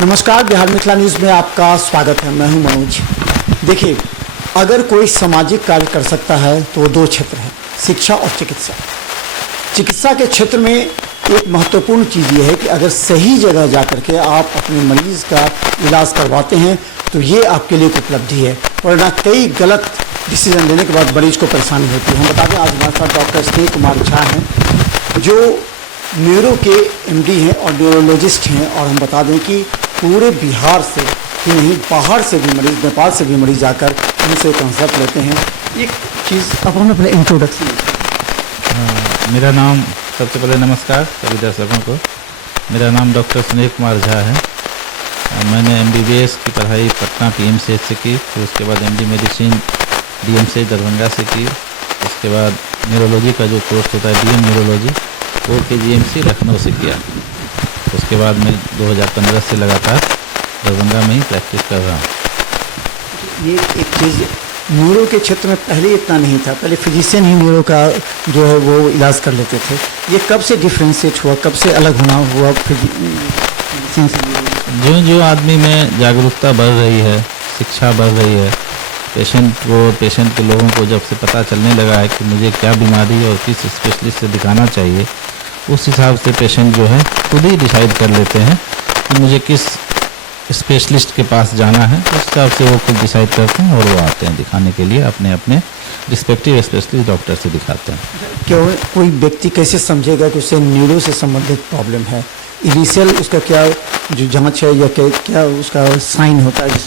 नमस्कार, बिहार मिथिला न्यूज़ में आपका स्वागत है। मैं हूं मनोज। देखिए, अगर कोई सामाजिक कार्य कर सकता है तो वो दो क्षेत्र हैं, शिक्षा और चिकित्सा। चिकित्सा के क्षेत्र में एक महत्वपूर्ण चीज़ ये है कि अगर सही जगह जा कर के आप अपने मरीज़ का इलाज करवाते हैं तो ये आपके लिए एक उपलब्धि है, वरना कई गलत डिसीजन लेने के बाद मरीज को परेशानी होती है। हम बता दें, आज हमारे साथ डॉक्टर स्नेह कुमार झा हैं जो न्यूरो के एमडी हैं और न्यूरोलॉजिस्ट हैं, और हम बता दें कि पूरे बिहार से ही नहीं, बाहर से भी मरीज़, नेपाल से भी मरीज़ जाकर उनसे कंसल्ट लेते हैं। एक चीज़, अब हम अपने इंट्रोडक्शन। मेरा नाम, सबसे पहले नमस्कार सभी दर्शकों को। मेरा नाम डॉक्टर स्नेह कुमार झा है। मैंने MBBS की पढ़ाई पटना PMCH से की, फिर उसके बाद MD मेडिसिन DMCH दरभंगा से की। उसके बाद न्यूरोलॉजी का जो कोर्स होता है DM न्यूरोलॉजी वो KGMC लखनऊ से किया। उसके बाद मैं 2015 से लगातार दरभंगा में ही प्रैक्टिस कर रहा हूँ। ये एक चीज़, न्यूरो के क्षेत्र में पहले इतना नहीं था, पहले फिजिशियन ही न्यूरो का जो है वो इलाज कर लेते थे। ये कब से डिफ्रेंशिएट हुआ, कब से अलग होना हुआ फिजिशियन से? जो आदमी में जागरूकता बढ़ रही है, शिक्षा बढ़ रही है, पेशेंट के लोगों को जब से पता चलने लगा है कि मुझे क्या बीमारी है और किस स्पेशलिस्ट से दिखाना चाहिए, उस हिसाब से पेशेंट जो है खुद ही डिसाइड कर लेते हैं कि मुझे किस स्पेशलिस्ट के पास जाना है। उस हिसाब से वो खुद डिसाइड करते हैं और वो आते हैं दिखाने के लिए, अपने अपने रिस्पेक्टिव स्पेशलिस्ट डॉक्टर से दिखाते हैं। क्यों कोई व्यक्ति कैसे समझेगा कि उसे न्यूरो से संबंधित प्रॉब्लम है? इनिशियल उसका क्या जो जांच है या क्या उसका साइन होता है?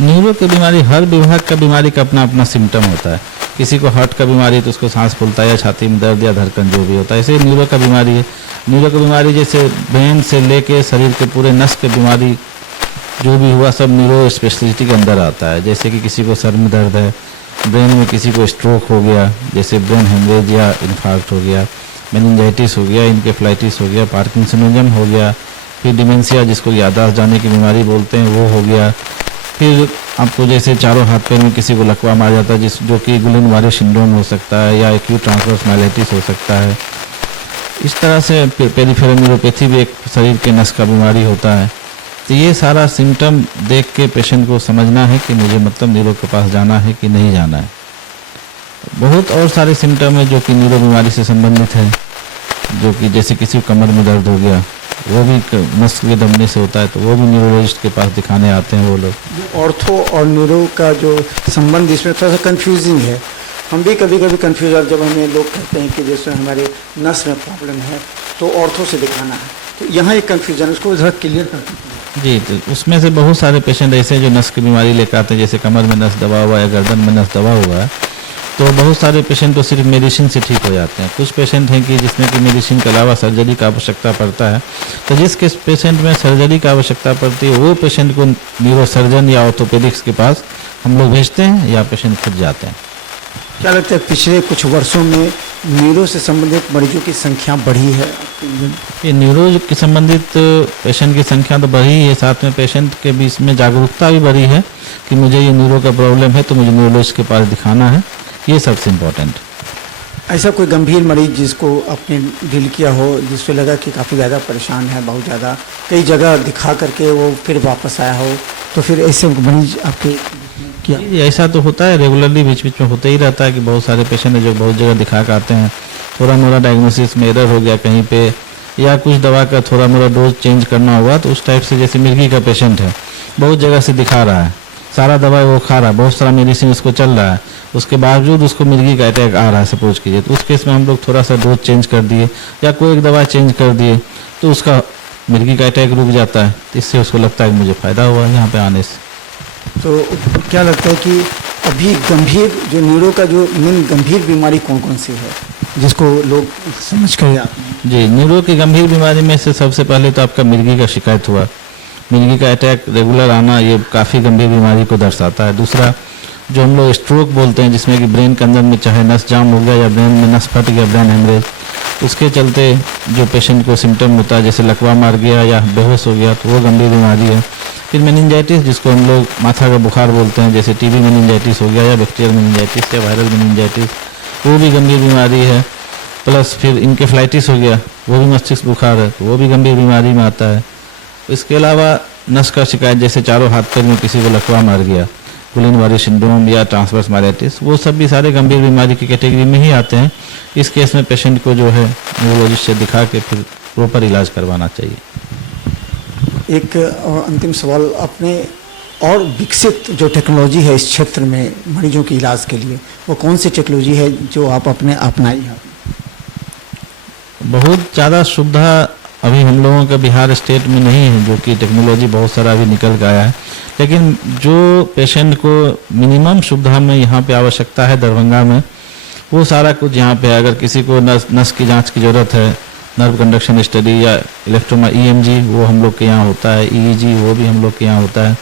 न्यूरो की बीमारी, हर विभाग का बीमारी का अपना अपना सिम्टम होता है। किसी को हार्ट का बीमारी तो उसको सांस फूलता है या छाती में दर्द या धड़कन जो भी होता है, ऐसे न्यूरो का बीमारी है। न्यूरो की बीमारी जैसे ब्रेन से लेके शरीर के पूरे नस की बीमारी जो भी हुआ सब न्यूरो स्पेशलिटी के अंदर आता है। जैसे कि किसी को सर में दर्द है, ब्रेन में किसी को स्ट्रोक हो गया, जैसे ब्रेन हेमरेज या इन्फार्क्ट हो गया, मेनिंजाइटिस हो गया, इनकेफ्लाइटिस हो गया, पार्किंसनिज्म हो गया, फिर डिमेंशिया जिसको याददाश्त जाने की बीमारी बोलते हैं वो हो गया। फिर आपको जैसे चारों हाथ पैर में किसी को लकवा मार जाता है जो कि गुलिन-बारे सिंड्रोम हो सकता है, या एक्यूट ट्रांसवर्स माइलाइटिस हो सकता है। इस तरह से पेरिफेरल न्यूरोपैथी भी एक शरीर के नस का बीमारी होता है। तो ये सारा सिम्टम देख के पेशेंट को समझना है कि मुझे मतलब न्यूरो के पास जाना है कि नहीं जाना है। बहुत और सारे सिम्टम है जो कि न्यूरो बीमारी से संबंधित है, जो कि जैसे किसी को कमर में दर्द हो गया, वो भी नस के दबने से होता है, तो वो भी न्यूरोलॉजिस्ट के पास दिखाने आते हैं वो लोग। ऑर्थो और न्यूरो का जो संबंध इसमें थोड़ा सा कंफ्यूजिंग है। हम भी कभी कभी कंफ्यूज है जब हमें लोग कहते हैं कि जैसे हमारे नस में प्रॉब्लम है तो ऑर्थो से दिखाना है, तो यहाँ एक कन्फ्यूजन, उसको ज़रा क्लियर कर दीजिए। जी, तो उसमें से बहुत सारे पेशेंट ऐसे हैं जो नस की बीमारी लेकर आते हैं, जैसे कमर में नस दबा हुआ है या गर्दन में नस दबा हुआ है। तो बहुत सारे पेशेंट तो सिर्फ मेडिसिन से ठीक हो जाते हैं। कुछ पेशेंट हैं कि जिसमें कि मेडिसिन के अलावा सर्जरी का आवश्यकता पड़ता है, तो जिस पेशेंट में सर्जरी की आवश्यकता पड़ती है वो पेशेंट को न्यूरो सर्जन या ऑर्थोपेडिक्स के पास हम लोग भेजते हैं या पेशेंट खुद जाते हैं। क्या लगता है पिछले कुछ वर्षों में न्यूरो से संबंधित मरीजों की संख्या बढ़ी है? ये न्यूरो के संबंधित पेशेंट की संख्या तो बढ़ी है, साथ में पेशेंट के बीच में जागरूकता भी बढ़ी है कि मुझे ये न्यूरो का प्रॉब्लम है तो मुझे न्यूरोलॉजिस्ट के पास दिखाना है। ये सबसे इम्पोर्टेंट। ऐसा कोई गंभीर मरीज जिसको आपने डील किया हो, जिससे लगा कि काफ़ी ज़्यादा परेशान है, बहुत ज़्यादा, कई जगह दिखा करके वो फिर वापस आया हो, तो फिर ऐसे मरीज आपके क्या? ऐसा तो होता है, रेगुलरली बीच बीच में होता ही रहता है कि बहुत सारे पेशेंट हैं जो बहुत जगह दिखा कर आते हैं। थोड़ा मोड़ा डायग्नोसिस में एरर हो गया कहीं पे, या कुछ दवा का थोड़ा मोड़ा डोज चेंज करना हुआ, तो उस टाइप से जैसे मिर्गी का पेशेंट है, बहुत जगह से दिखा रहा है, सारा दवा वो खा रहा है, बहुत सारा मेडिसिन उसको चल रहा है, उसके बावजूद उसको मिर्गी का अटैक आ रहा है सपोज कीजिए, तो उस केस में हम लोग थोड़ा सा डोज चेंज कर दिए या कोई एक दवा चेंज कर दिए तो उसका मिर्गी का अटैक रुक जाता है। तो इससे उसको लगता है कि मुझे फ़ायदा हुआ है यहाँ पे आने से। तो क्या लगता है कि अभी गंभीर जो न्यूरो का जो मेन गंभीर बीमारी कौन कौन सी है जिसको लोग समझ कर आते हैं? जी, न्यूरो की गंभीर बीमारी में से सबसे पहले तो आपका मिर्गी का शिकायत हुआ, मिर्गी का अटैक रेगुलर आना, ये काफ़ी गंभीर बीमारी को दर्शाता है। दूसरा जो हम लोग स्ट्रोक बोलते हैं, जिसमें कि ब्रेन के अंदर में चाहे नस जाम हो गया या ब्रेन में नस फट गया, ब्रेन हेमरेज, उसके चलते जो पेशेंट को सिम्टम होता है जैसे लकवा मार गया या बेहोश हो गया, तो वो गंभीर बीमारी है। फिर मेनिंजाइटिस जिसको हम लोग माथा का बुखार बोलते हैं, जैसे टीबी मेनिंजाइटिस हो गया या बैक्टीरियल मेनिंजाइटिस या वायरल मेनिंजाइटिस, वो भी गंभीर बीमारी है। प्लस फिर इनकेफ्लाइटिस हो गया, वो भी मस्तिष्क बुखार है, तो वो भी गंभीर बीमारी में आता है। इसके अलावा नस का शिकायत, जैसे चारों हाथ पैर में किसी को लकवा मार गया, गुलिनवारी सिंड्रोम या ट्रांसवर्स माइलेटिस, वो सब भी सारे गंभीर बीमारी की कैटेगरी में ही आते हैं। इस केस में पेशेंट को जो है न्यूरोलॉजिस्ट से दिखा के फिर प्रॉपर इलाज करवाना चाहिए। एक अंतिम सवाल, अपने और विकसित जो टेक्नोलॉजी है इस क्षेत्र में मरीजों के इलाज के लिए, वो कौन सी टेक्नोलॉजी है जो आप अपने अपनाई है? बहुत ज़्यादा सुविधा अभी हम लोगों का बिहार स्टेट में नहीं है, जो कि टेक्नोलॉजी बहुत सारा अभी निकल के आया है, लेकिन जो पेशेंट को मिनिमम सुविधा में यहाँ पे आवश्यकता है दरभंगा में, वो सारा कुछ यहाँ पे है। अगर किसी को नस की जांच की ज़रूरत है, नर्व कंडक्शन स्टडी या इलेक्ट्रोमा EMG वो हम लोग के यहाँ होता है, EEG वो भी हम लोग के यहाँ होता है,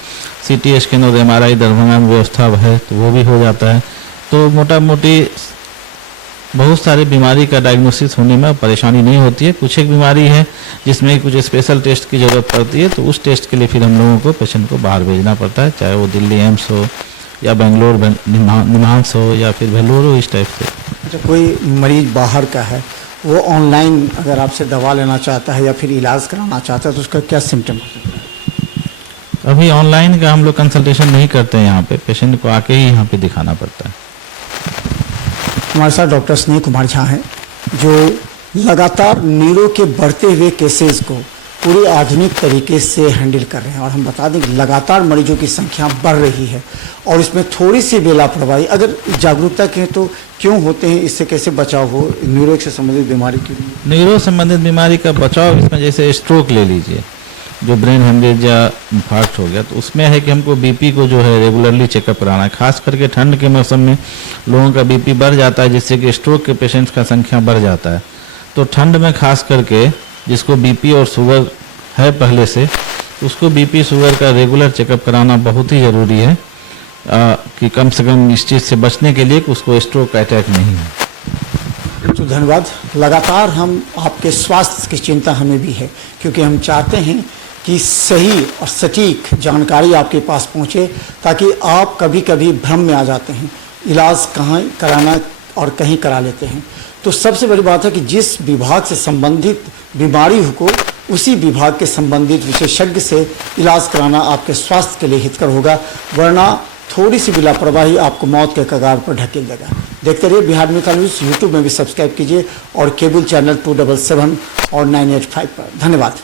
CT स्कैन और MRI दरभंगा में व्यवस्था है तो वो भी हो जाता है। तो मोटा मोटी बहुत सारी बीमारी का डायग्नोसिस होने में परेशानी नहीं होती है। कुछ एक बीमारी है जिसमें कुछ स्पेशल टेस्ट की ज़रूरत पड़ती है, तो उस टेस्ट के लिए फिर हम लोगों को पेशेंट को बाहर भेजना पड़ता है, चाहे वो दिल्ली एम्स हो या बेंगलोर निम्हांस हो या फिर वेल्लोर हो, इस टाइप से। अच्छा, कोई मरीज बाहर का है, वो ऑनलाइन अगर आपसे दवा लेना चाहता है या फिर इलाज कराना चाहता है तो उसका क्या सिम्टम हो सकता है? अभी ऑनलाइन का हम लोग कंसल्टेशन नहीं करते हैं यहाँ पे, पेशेंट को आके ही यहाँ पे दिखाना पड़ता है। हमारे साथ डॉक्टर स्नेह कुमार झा हैं, जो लगातार न्यूरो के बढ़ते हुए केसेस को पूरे आधुनिक तरीके से हैंडल कर रहे हैं। और हम बता दें कि लगातार मरीजों की संख्या बढ़ रही है और इसमें थोड़ी सी भी लापरवाही अगर जागरूकता के तो क्यों होते हैं, इससे कैसे बचाव हो न्यूरो से संबंधित बीमारी के लिए? न्यूरो संबंधित बीमारी का बचाव, इसमें जैसे स्ट्रोक ले लीजिए, जो ब्रेन हेमरेज या इंफार्क्ट हो गया, तो उसमें है कि हमको BP को जो है रेगुलरली चेकअप कराना है। खास करके ठंड के मौसम में लोगों का BP बढ़ जाता है, जिससे कि स्ट्रोक के पेशेंट्स का संख्या बढ़ जाता है। तो ठंड में खास करके जिसको BP और शुगर है पहले से, उसको BP शुगर का रेगुलर चेकअप कराना बहुत ही ज़रूरी है, कि कम से कम इस चीज़ से बचने के लिए कि उसको स्ट्रोक का अटैक नहीं है। तो धन्यवाद। लगातार हम आपके स्वास्थ्य की चिंता हमें भी है, क्योंकि हम चाहते हैं कि सही और सटीक जानकारी आपके पास पहुंचे, ताकि आप कभी कभी भ्रम में आ जाते हैं, इलाज कहाँ कराना और कहीं करा लेते हैं। तो सबसे बड़ी बात है कि जिस विभाग से संबंधित बीमारी को उसी विभाग के संबंधित विशेषज्ञ से इलाज कराना आपके स्वास्थ्य के लिए हितकर होगा, वरना थोड़ी सी भी लापरवाही आपको मौत के कगार पर ढकेल देगा। देखते रहिए बिहार मित्र न्यूज़। यूट्यूब में भी सब्सक्राइब कीजिए और केबल चैनल 277 और 985 पर। धन्यवाद।